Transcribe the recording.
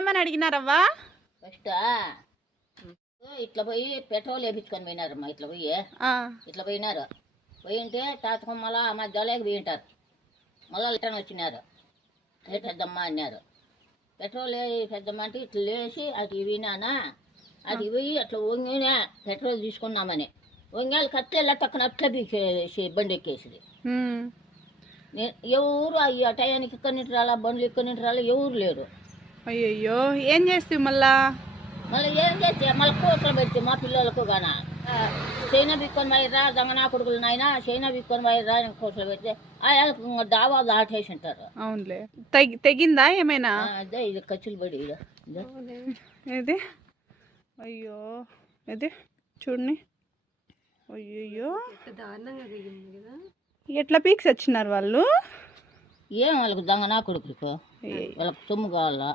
ఏమని అడిగినారవ్వా? ఫస్ట్ ఇట్లా పోయి పెట్రోల్ వేపించుకొని పోయినారమ్మా ఇట్లా పోయి ఇట్లా పోయినారు. పోయింటే తాతకు మళ్ళా మధ్యలోకి పోయింటారు. మళ్ళీ రిటర్న్ వచ్చినారు. ఏ పెద్దమ్మ అన్నారు. పెట్రోల్ పెద్దమ్మ అంటే ఇట్లా లేచి అటు ఇవినానా అది పోయి అట్లా వంగినా పెట్రోల్ తీసుకున్నామని వంగాలి కట్టెలా తక్కువ అట్లా బీకేసి బండి ఎక్కేసింది ఎవరు ఆ టయానికి ఇక్కడి నుంచి రాలా బండ్లు ఇక్కడి నుంచి రాలా ఎవరు లేరు. అయ్యయ్యో ఏం చేస్తావు మళ్ళా? మళ్ళీ ఏం చేస్తే? మళ్ళీ కూతురు పెడితే మా పిల్లలకు గాన. చైనా బిక్కొని మరి దొంగనా కొడుకులు నాయన చైనా బిక్కొని మరి కూతురు పెడితే ఇంక దావా దాటేసి ఉంటారు అవునులే. తెగి తెగిందా ఏమైనా? అదే ఇది ఖర్చులు పడి ఇదో. ఇదో. అయ్యో ఏది? చూడండి. అయ్యయ్యో. ఎట్లా పీక్స్ వచ్చినారు వాళ్ళు? ఏం వాళ్ళకు దొంగనా కొడుకులకు. వాళ్ళకి సొమ్ము కావాలా?